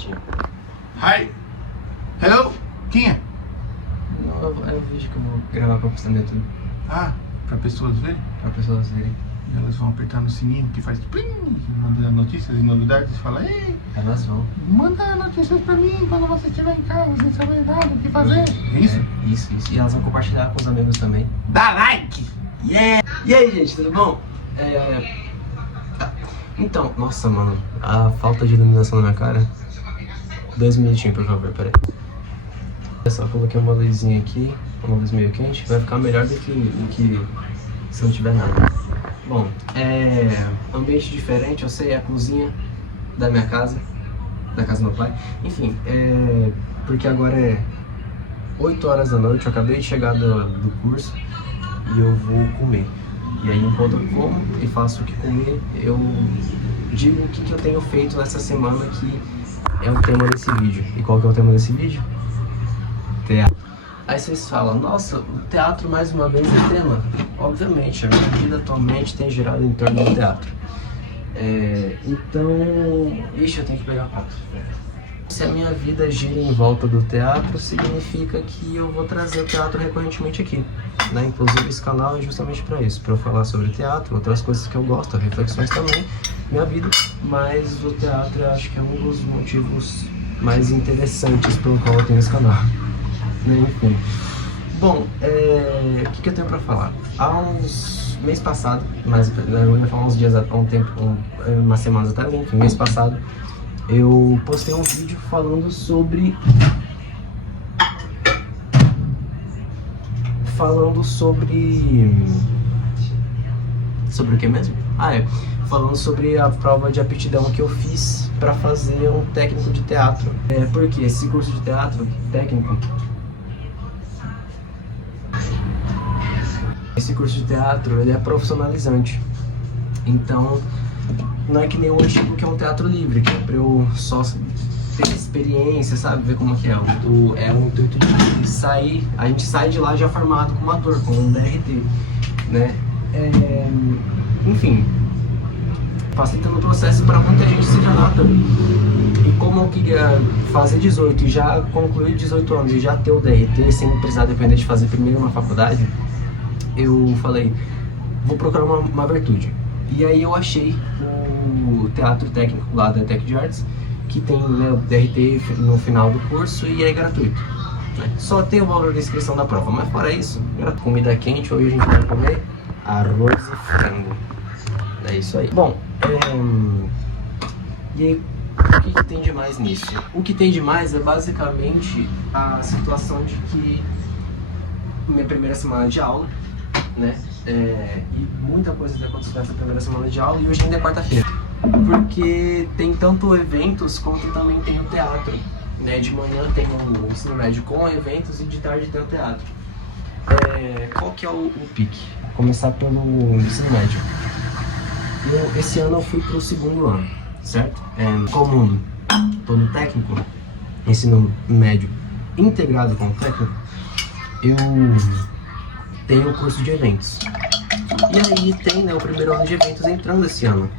minutinho. Hi. Hello? Quem é? Não, é um vídeo que eu vou gravar pra postar no YouTube. Ah, pra pessoas verem? Pra pessoas verem. Elas vão apertar no sininho que faz plim, manda notícias e novidades e fala: ei, Elas vão. manda notícias pra mim quando você estiver em casa sem saber nada o que fazer. É isso? Isso. E elas vão compartilhar com os amigos também. Dá like! Yeah! E aí, gente, tudo bom? Tá. Então, nossa, mano, a falta de iluminação na minha cara. 2 minutinhos, por favor, peraí. Eu só coloquei uma luzinha aqui, uma luz meio quente, vai ficar melhor do que se não tiver nada. Bom, ambiente diferente, eu sei, é a cozinha da minha casa, da casa do meu pai. Enfim, porque agora é 8 horas da noite, eu acabei de chegar do curso e eu vou comer. E aí, enquanto eu como e faço o que comer, eu digo o que eu tenho feito nessa semana, que é o tema desse vídeo. E qual que é o tema desse vídeo? Teatro. Aí vocês falam, nossa, o teatro mais uma vez é tema. Obviamente, a minha vida atualmente tem girado em torno do teatro. Então, ixi, eu tenho que pegar a pauta. Se a minha vida gira em volta do teatro, significa que eu vou trazer o teatro recorrentemente aqui, né? Inclusive esse canal é justamente para isso, para eu falar sobre teatro, outras coisas que eu gosto, reflexões também, minha vida. Mas o teatro eu acho que é um dos motivos mais interessantes pelo qual eu tenho esse canal. Enfim. Bom, o que eu tenho pra falar? Há uns mês passado, mas eu ia falar uns dias, há um tempo, umas semanas atrás, enfim, mês passado, eu postei um vídeo falando sobre o que mesmo? Falando sobre a prova de aptidão que eu fiz para fazer um técnico de teatro. Porque esse curso de teatro técnico, esse curso de teatro, ele é profissionalizante. Então, não é que nem o antigo, que é um teatro livre, que é pra eu só ter experiência, sabe? Ver como que é. É um intuito de sair, a gente sai de lá já formado como ator, com um DRT, né? Enfim, facilitando o processo para muita gente seja ator. E como eu queria fazer 18 e já concluir 18 anos e já ter o DRT sem precisar depender de fazer primeiro uma faculdade, eu falei, vou procurar uma virtude. E aí eu achei o teatro técnico lá da Tec de Artes, que tem, né, o DRT no final do curso e é gratuito, né? Só tem o valor da inscrição da prova, mas fora isso, comida quente. Hoje a gente vai comer arroz e frango. É isso aí. Bom, e aí, o que tem de mais nisso? O que tem de mais é basicamente a situação de que minha primeira semana de aula, né? E muita coisa vai acontecer nessa primeira semana de aula, e hoje ainda é quarta-feira. Porque tem tanto eventos quanto também tem o teatro, né? De manhã tem o ensino médio com eventos e de tarde tem o teatro. Qual que é o pique? Vou começar pelo ensino médio. Esse ano eu fui pro 2º ano, certo? Qual mundo? Tô no técnico, ensino médio integrado com o técnico. Eu tenho o curso de eventos. E aí tem, né, o primeiro ano de eventos entrando esse ano.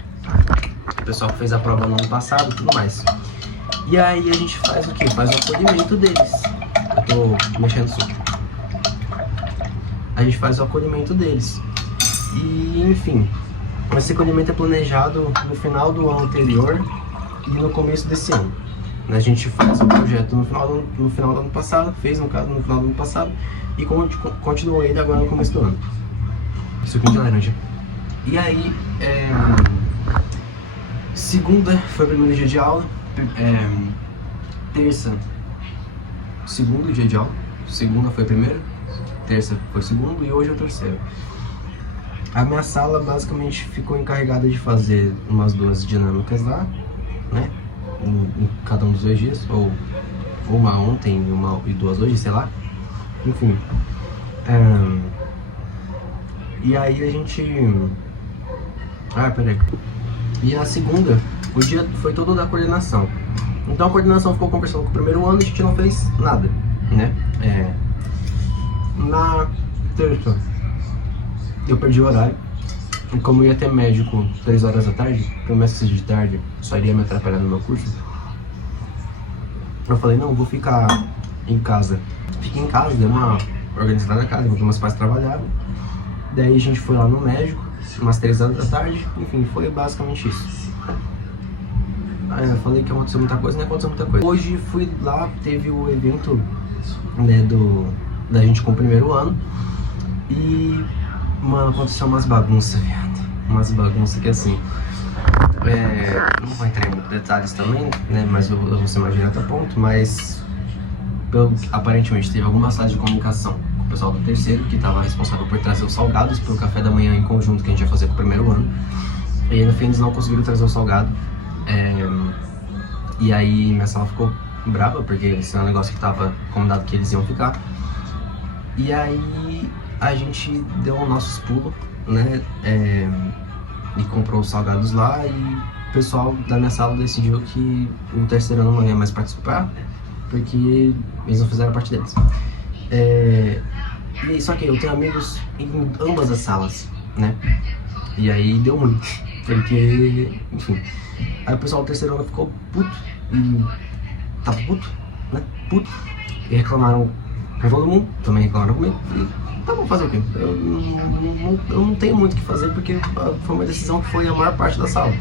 O pessoal que fez a prova no ano passado e tudo mais. E aí a gente faz o quê? Faz o acolhimento deles. Eu tô mexendo isso. A gente faz o acolhimento deles. E enfim, esse acolhimento é planejado no final do ano anterior e no começo desse ano. A gente faz o projeto no final do ano passado, fez no caso no final do ano passado, e continuou ele agora no começo do ano. Suquinho de laranja. E aí, segunda foi o primeiro dia de aula, terça, segundo dia de aula, segunda foi o primeiro, terça foi o segundo e hoje é o terceiro. A minha sala basicamente ficou encarregada de fazer umas 2 dinâmicas lá, né? Em cada um dos 2 dias, ou uma ontem e 2 hoje, sei lá. Enfim. E aí a gente... peraí. E a segunda, o dia foi todo da coordenação. Então a coordenação ficou conversando com o primeiro ano e a gente não fez nada, né? Na terça, eu perdi o horário. E como eu ia ter médico 3 horas da tarde, por mais que seja de tarde, só iria me atrapalhar no meu curso. Eu falei, não, vou ficar em casa. Fiquei em casa, dei uma organizada na casa, enquanto meus pais trabalhavam. Daí a gente foi lá no médico, umas 3 horas da tarde, enfim, foi basicamente isso. Aí eu falei que aconteceu muita coisa, não aconteceu muita coisa. Hoje fui lá, teve o evento, né, da gente com o primeiro ano. E, mano, aconteceu umas bagunças, viado. Umas bagunças que assim... não vou entrar em muitos detalhes também, né, mas eu vou ser mais direto a ponto, mas... aparentemente teve alguma sala de comunicação com o pessoal do terceiro, que estava responsável por trazer os salgados para o café da manhã em conjunto que a gente ia fazer com o primeiro ano. E aí no fim eles não conseguiram trazer o salgado. E aí minha sala ficou brava, porque esse é um negócio que estava combinado que eles iam ficar. E aí a gente deu os nossos pulos, né, e comprou os salgados lá, e o pessoal da minha sala decidiu que o terceiro ano não ia mais participar, porque eles não fizeram parte deles. E só que eu tenho amigos em ambas as salas, né? E aí deu ruim, porque, enfim. Aí o pessoal do terceiro ano ficou puto, e tava puto, né? Puto. E reclamaram com todo mundo, também reclamaram comigo. E tá bom, fazer o quê? Eu não tenho muito o que fazer, porque foi uma decisão que foi a maior parte da sala,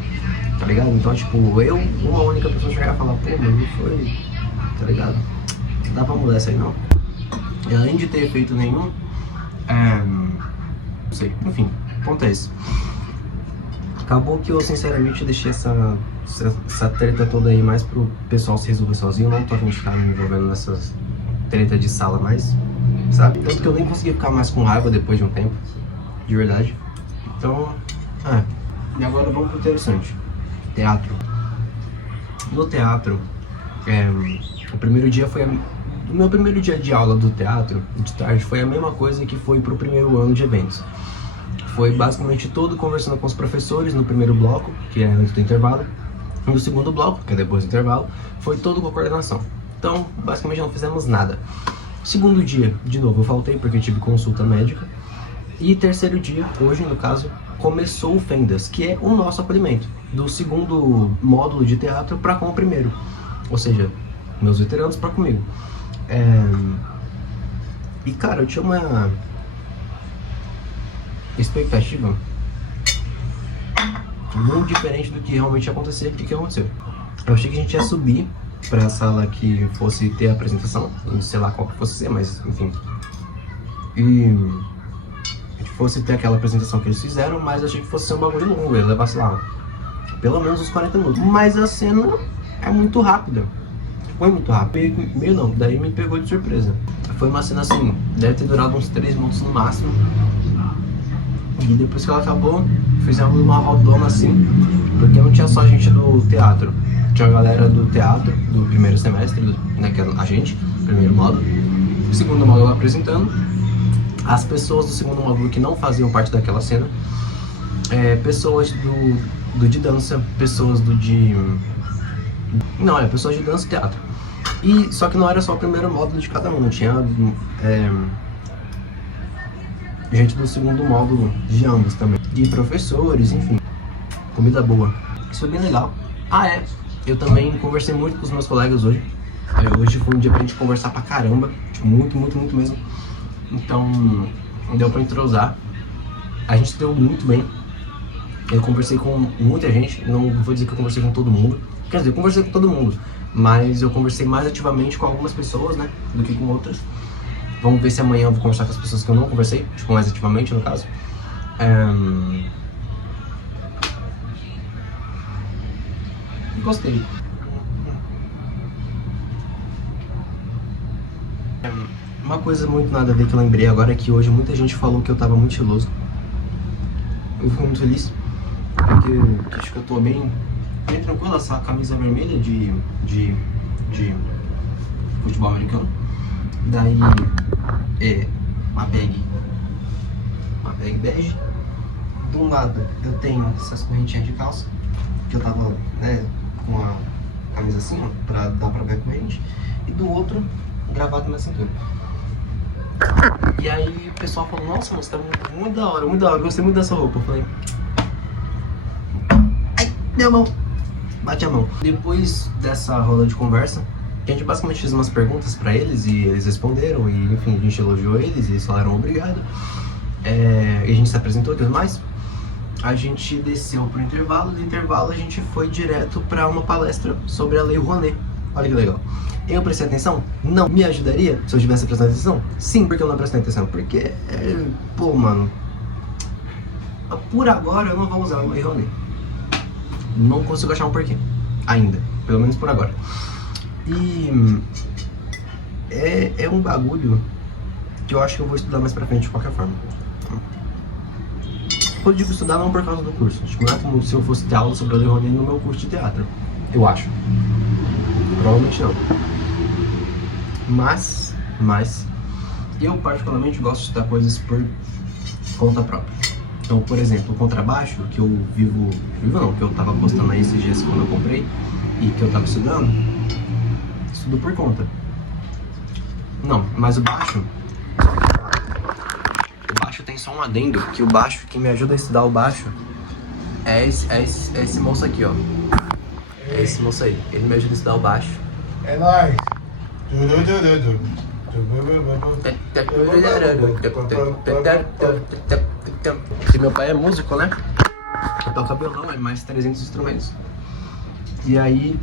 tá ligado? Então, tipo, uma única pessoa chegar e falar, pô, mas não foi, tá ligado? Não dá pra mudar isso aí, não. E além de ter efeito nenhum, não sei, enfim, o ponto é esse. Acabou que eu, sinceramente, deixei essa treta toda aí mais pro pessoal se resolver sozinho. Eu não tô a fim de ficar me envolvendo nessas treta de sala mais, sabe? Tanto que eu nem consegui ficar mais com raiva depois de um tempo, de verdade. Então, e agora vamos pro interessante. Teatro. No teatro, o primeiro dia foi o meu primeiro dia de aula do teatro, de tarde, foi a mesma coisa que foi pro primeiro ano de eventos. Foi basicamente todo conversando com os professores no primeiro bloco, que é antes do intervalo. No segundo bloco, que é depois do intervalo, foi todo com a coordenação. Então, basicamente não fizemos nada. Segundo dia, de novo, eu faltei porque eu tive consulta médica. E terceiro dia, hoje no caso, começou o Fendas, que é o nosso acolhimento, do segundo módulo de teatro para com o primeiro. Ou seja, meus veteranos para comigo. E cara, eu tinha uma expectativa muito diferente do que realmente ia acontecer e o que aconteceu. Eu achei que a gente ia subir pra sala que fosse ter a apresentação, não sei lá qual que fosse ser, mas enfim. E a gente fosse ter aquela apresentação que eles fizeram, mas eu achei que fosse ser um bagulho longo, ia levar, sei lá, pelo menos uns 40 minutos. Mas a cena é muito rápida. Foi muito rápido. Meio não, daí me pegou de surpresa. Foi uma cena assim, deve ter durado uns 3 minutos no máximo. E depois que ela acabou, fizemos uma rodona assim, porque não tinha só gente do teatro. Tinha a galera do teatro, do primeiro semestre, né, que era a gente, primeiro módulo. O segundo módulo apresentando. As pessoas do segundo módulo que não faziam parte daquela cena. Pessoas do de dança, pessoas pessoas de dança e teatro. E só que não era só o primeiro módulo de cada um, tinha gente do segundo módulo de ambos também. E professores, enfim. Comida boa. Isso foi bem legal. Eu também conversei muito com os meus colegas hoje. Hoje foi um dia pra gente conversar pra caramba. Tipo, muito, muito, muito mesmo. Então, deu pra entrosar. A gente deu muito bem. Eu conversei com muita gente. Não vou dizer que eu conversei com todo mundo. Quer dizer, eu conversei com todo mundo. Mas eu conversei mais ativamente com algumas pessoas, né? Do que com outras. Vamos ver se amanhã eu vou conversar com as pessoas que eu não conversei. Tipo, mais ativamente, no caso. Gostei. Uma coisa muito nada a ver que eu lembrei agora é que hoje muita gente falou que eu tava muito estiloso. Eu fico muito feliz, porque acho que eu tô bem tranquilo. Essa camisa vermelha de futebol americano. Daí uma bag bege. De um lado eu tenho essas correntinhas de calça, que eu tava, né, com a camisa assim, ó, pra dar pra ver a corrente. E do outro, gravata na cintura. E aí o pessoal falou, nossa, você tá muito da hora, gostei muito dessa roupa. Eu falei, ai, deu a mão, bate a mão. Depois dessa roda de conversa, a gente basicamente fez umas perguntas pra eles e eles responderam, e enfim, a gente elogiou eles e eles falaram obrigado. E a gente se apresentou e tudo mais. A gente desceu pro intervalo, do intervalo a gente foi direto pra uma palestra sobre a Lei Rouanet. Olha que legal. Eu prestei atenção? Não. Me ajudaria se eu tivesse prestado atenção? Sim. Por que eu não prestei atenção? Porque, pô, mano, por agora eu não vou usar a Lei Rouanet. Não consigo achar um porquê. Ainda. Pelo menos por agora. E é um bagulho que eu acho que eu vou estudar mais pra frente de qualquer forma. Eu digo estudar não por causa do curso. Tipo, não é como se eu fosse ter aula sobre a Lei Rouanet no meu curso de teatro. Eu acho. Provavelmente não. Mas eu particularmente gosto de estudar coisas por conta própria. Então, por exemplo, o contrabaixo, que eu que eu tava postando aí esses dias quando eu comprei e que eu tava estudando, estudo por conta. Não, mas o baixo tem só um adendo, que o baixo, quem me ajuda a estudar o baixo é esse moço aqui, ó. É esse moço aí, ele me ajuda a estudar o baixo. É nóis. Porque meu pai é músico, né? Eu toco violão, é mais 300 instrumentos. E aí...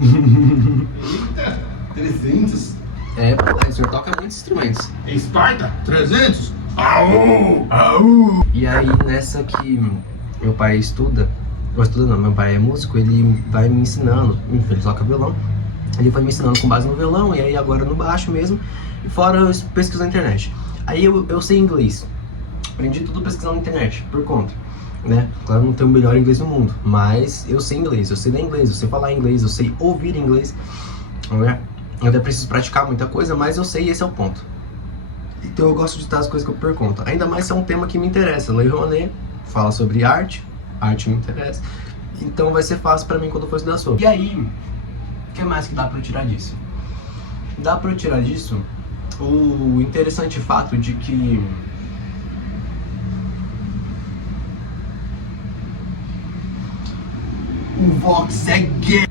Eita, 300? O senhor toca muitos instrumentos. Esparta, 300? Aú, aú. E aí nessa que meu pai estuda, meu pai é músico, ele vai me ensinando, ele toca violão, ele vai me ensinando com base no violão, e aí agora no baixo mesmo, e fora eu pesquiso na internet. Aí eu sei inglês, aprendi tudo pesquisando na internet, por conta, né? Claro, não tenho o melhor inglês do mundo, mas eu sei inglês, eu sei ler inglês, eu sei falar inglês, eu sei ouvir inglês, né? Eu até preciso praticar muita coisa, mas eu sei, esse é o ponto. Então eu gosto de estudar as coisas que eu por conta. Ainda mais se é um tema que me interessa. Lei Rouanet fala sobre arte me interessa. Então vai ser fácil pra mim quando eu for estudar sobre. E aí, o que mais que dá pra eu tirar disso? Dá pra eu tirar disso o interessante fato de que o Vox é gay.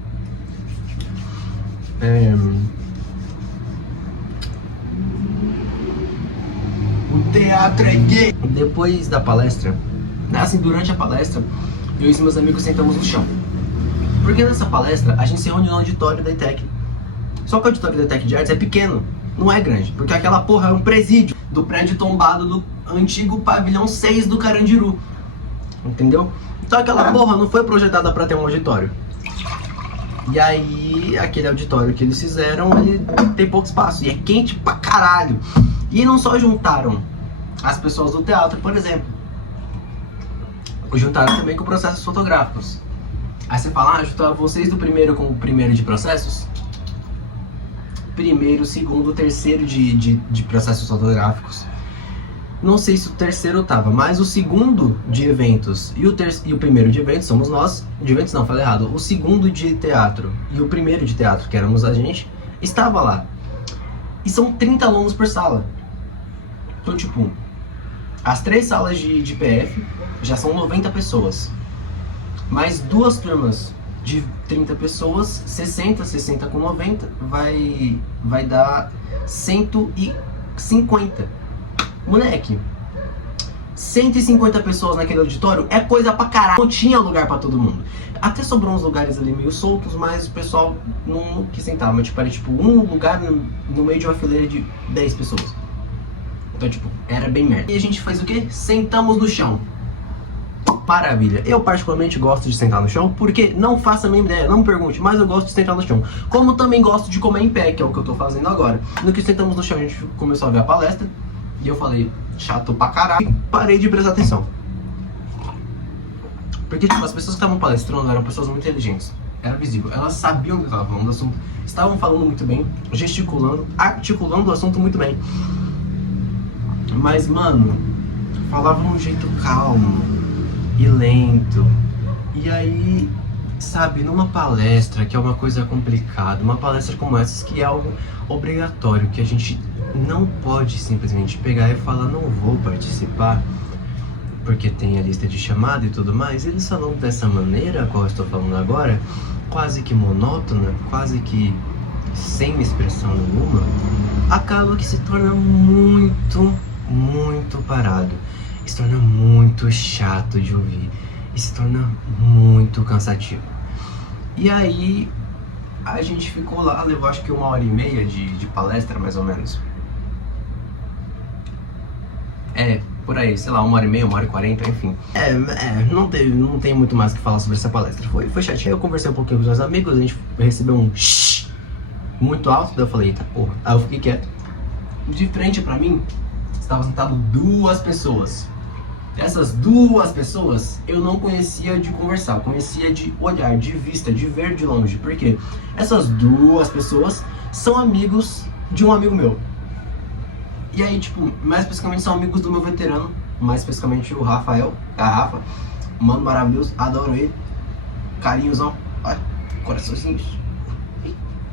O teatro é gay. Depois da palestra, assim, durante a palestra, eu e meus amigos sentamos no chão. Porque nessa palestra a gente se reuniu no auditório da ETEC. Só que o auditório da ETEC de Artes é pequeno, não é grande, porque aquela porra é um presídio do prédio tombado do antigo pavilhão 6 do Carandiru. Entendeu? Então aquela porra não foi projetada pra ter um auditório. E aí, aquele auditório que eles fizeram, ele tem pouco espaço e é quente pra caralho. E não só juntaram as pessoas do teatro, por exemplo, juntaram também com processos fotográficos. Aí você fala, juntaram vocês do primeiro com o primeiro de processos? Primeiro, segundo, terceiro de processos fotográficos. Não sei se o terceiro tava, mas o segundo de eventos e o primeiro de eventos somos nós. De eventos não, falei errado. O segundo de teatro e o primeiro de teatro, que éramos a gente, estava lá. E são 30 alunos por sala. Então, tipo, as 3 salas de PF já são 90 pessoas. Mais 2 turmas de 30 pessoas, 60 com 90, vai dar 150. Moleque, 150 pessoas naquele auditório é coisa pra caralho. Não tinha lugar pra todo mundo. Até sobrou uns lugares ali meio soltos, mas o pessoal não quis sentar. Mas tipo, era tipo um lugar no meio de uma fileira de 10 pessoas. Então tipo, era bem merda. E a gente fez o quê? Sentamos no chão. Maravilha. Eu particularmente gosto de sentar no chão, porque não faço a minha ideia, não me pergunte, mas eu gosto de sentar no chão. Como também gosto de comer em pé, que é o que eu tô fazendo agora. No que sentamos no chão, a gente começou a ver a palestra. E eu falei, chato pra caralho, e parei de prestar atenção. Porque tipo, as pessoas que estavam palestrando eram pessoas muito inteligentes. Era visível, elas sabiam o que estavam falando do assunto. Estavam falando muito bem, gesticulando, articulando o assunto muito bem. Mas, mano, falavam de um jeito calmo e lento. E aí, sabe, numa palestra, que é uma coisa complicada, uma palestra como essa, que é algo obrigatório, que a gente não pode simplesmente pegar e falar, não vou participar, porque tem a lista de chamada e tudo mais. Eles falam dessa maneira, qual eu estou falando agora, quase que monótona, quase que sem expressão nenhuma, acaba que se torna muito, muito parado. Se torna muito chato de ouvir. E se torna muito cansativo. E aí, a gente ficou lá, levou acho que 1h30 de palestra, mais ou menos. Por aí, sei lá, 1h30, 1h40, enfim. Não tem muito mais o que falar sobre essa palestra. Foi chatinho. Eu conversei um pouquinho com os meus amigos, a gente recebeu um shhh muito alto, daí eu falei, eita porra. Aí eu fiquei quieto. De frente pra mim, estavam sentado 2 pessoas. Essas 2 pessoas eu não conhecia de conversar, eu conhecia de olhar, de vista, de ver de longe. Por quê? Essas 2 pessoas são amigos de um amigo meu. E aí, tipo, mais especificamente são amigos do meu veterano, mais especificamente o Rafael, a Rafa. Mano maravilhoso, adoro ele. Carinhozão, olha, coraçãozinhos.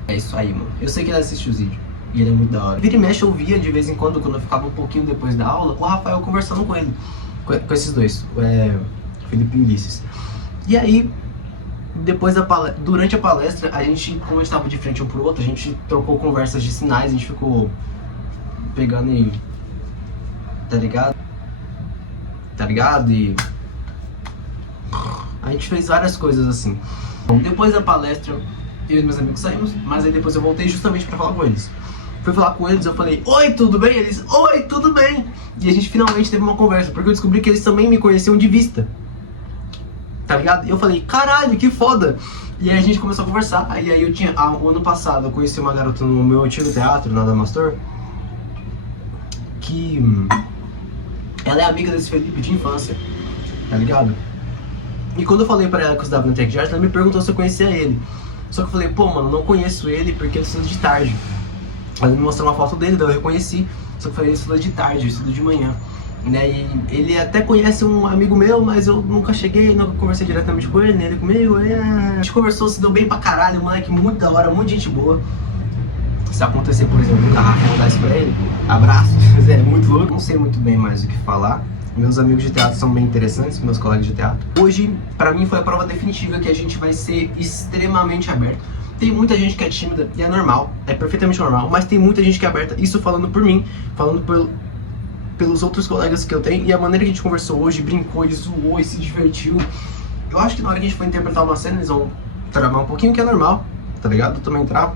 É isso aí, mano. Eu sei que ele assiste os vídeos e ele é muito da hora. Vira e mexe eu via de vez em quando eu ficava um pouquinho depois da aula, o Rafael conversando com ele. Com esses dois, Felipe e Ulisses. E aí, depois durante a palestra, a gente, como a gente estava de frente um pro outro, a gente trocou conversas de sinais, a gente ficou pegando e... Tá ligado? E... a gente fez várias coisas assim. Bom, depois da palestra, eu e meus amigos saímos, mas aí depois eu voltei justamente pra falar com eles. Fui falar com eles, eu falei, oi, tudo bem? Eles, oi, tudo bem? E a gente finalmente teve uma conversa, porque eu descobri que eles também me conheciam de vista. Tá ligado? E eu falei, caralho, que foda! E aí a gente começou a conversar. Aí eu tinha, o ano passado, eu conheci uma garota no meu antigo teatro, na Damastor, que ela é amiga desse Felipe de infância, tá ligado? E quando eu falei pra ela que eu estudava no Tec de Arte, ela me perguntou se eu conhecia ele. Só que eu falei, pô, mano, não conheço ele porque eu estudo de tarde. Ela me mostrou uma foto dele, daí eu reconheci. Só que eu falei, ele estuda de tarde, eu estudo de manhã. Né? E ele até conhece um amigo meu, mas eu nunca cheguei, nunca conversei diretamente com ele, nem ele comigo. A gente conversou, se deu bem pra caralho, um moleque muito da hora, muito gente boa. Se acontecer, por exemplo, um garrafa, eu vou dar isso pra ele, abraço, é muito louco. Não sei muito bem mais o que falar. Meus amigos de teatro são bem interessantes, meus colegas de teatro. Hoje, pra mim, foi a prova definitiva que a gente vai ser extremamente aberto. Tem muita gente que é tímida, e é normal, é perfeitamente normal, mas tem muita gente que é aberta, isso falando por mim, falando pelos outros colegas que eu tenho, e a maneira que a gente conversou hoje, brincou, e zoou, e se divertiu. Eu acho que na hora que a gente for interpretar uma cena, eles vão travar um pouquinho, que é normal, tá ligado? Eu também travo.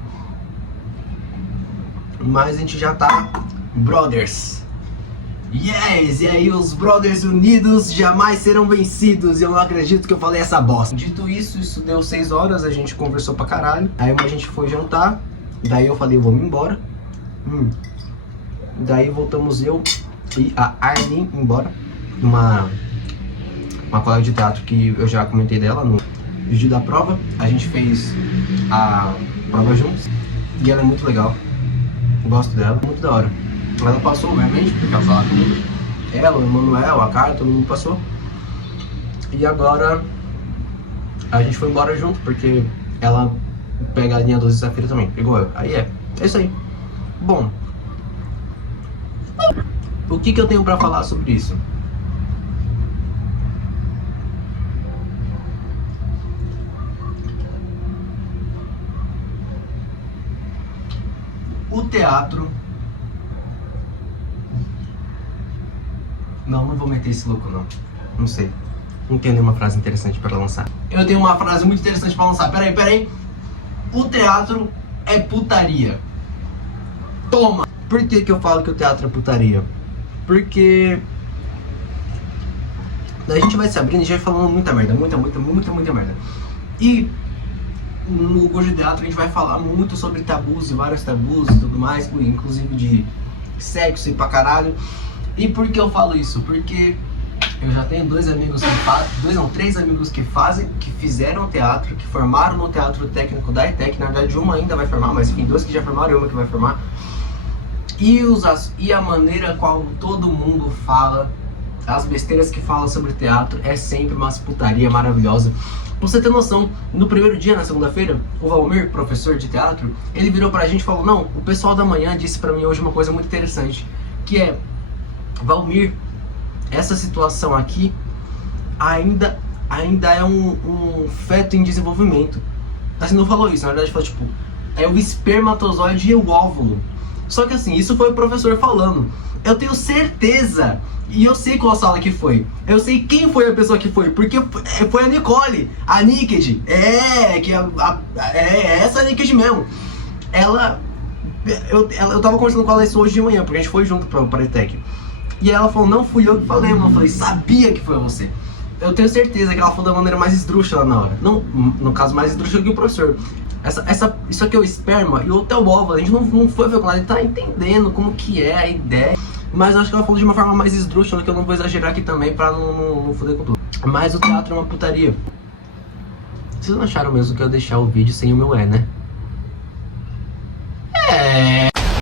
Mas a gente já tá brothers. Yes! E aí os brothers unidos jamais serão vencidos. E eu não acredito que eu falei essa bosta. Dito isso, isso deu 6 horas, a gente conversou pra caralho. Aí a gente foi jantar. Daí eu falei, eu vou me embora. Daí voltamos eu e a Arlene embora. Uma colega de teatro que eu já comentei dela no vídeo da prova. A gente fez a prova juntos. E ela é muito legal. Gosto dela, muito da hora. Ela passou, obviamente, porque ela falava comigo. Ela, o Emanuel, a Cara, todo mundo passou. E agora a gente foi embora junto, porque ela pega a linha 12 sexta-feira também, igual eu. Aí é isso aí. Bom, o que eu tenho pra falar sobre isso? O teatro... Não vou meter esse louco não. Não sei. Não tenho nenhuma frase interessante pra lançar. Eu tenho uma frase muito interessante pra lançar. Peraí. O teatro é putaria. Toma! Por que eu falo que o teatro é putaria? Porque... a gente vai se abrindo e já vai falando muita merda. Muita merda. E... no curso de teatro a gente vai falar muito sobre tabus e vários tabus e tudo mais, inclusive de sexo e pra caralho. E por que eu falo isso? Porque eu já tenho 2 amigos que fazem, 3 amigos que fizeram teatro, que formaram no teatro técnico da ETEC. Na verdade uma ainda vai formar, mas enfim, 2 que já formaram e uma que vai formar. E a maneira qual todo mundo fala, as besteiras que fala sobre teatro, é sempre uma putaria maravilhosa. Pra você ter noção, no primeiro dia, na segunda-feira, o Valmir, professor de teatro, ele virou pra gente e falou, não, o pessoal da manhã disse pra mim hoje uma coisa muito interessante, que é, Valmir, essa situação aqui ainda é um feto em desenvolvimento. Assim, não falou isso, na verdade falou tipo, é o espermatozoide e o óvulo. Só que assim, isso foi o professor falando. Eu tenho certeza, e eu sei qual sala que foi. Eu sei quem foi a pessoa que foi, porque foi a Nicole, a Niked. É essa Niked mesmo. Eu tava conversando com ela isso hoje de manhã, porque a gente foi junto pra Paretec. E ela falou, não fui eu que falei, mano. Eu falei, sabia que foi você. Eu tenho certeza que ela falou da maneira mais esdrúxula na hora. Não, no caso, mais esdrúxula que o professor. Isso aqui é o esperma e o outro é o óvulo. A gente não foi ver com ela, a gente tá entendendo como que é a ideia. Mas eu acho que ela falou de uma forma mais esdrúxula, que eu não vou exagerar aqui também pra não foder com tudo. Mas o teatro é uma putaria. Vocês não acharam mesmo que eu ia deixar o vídeo sem o meu né?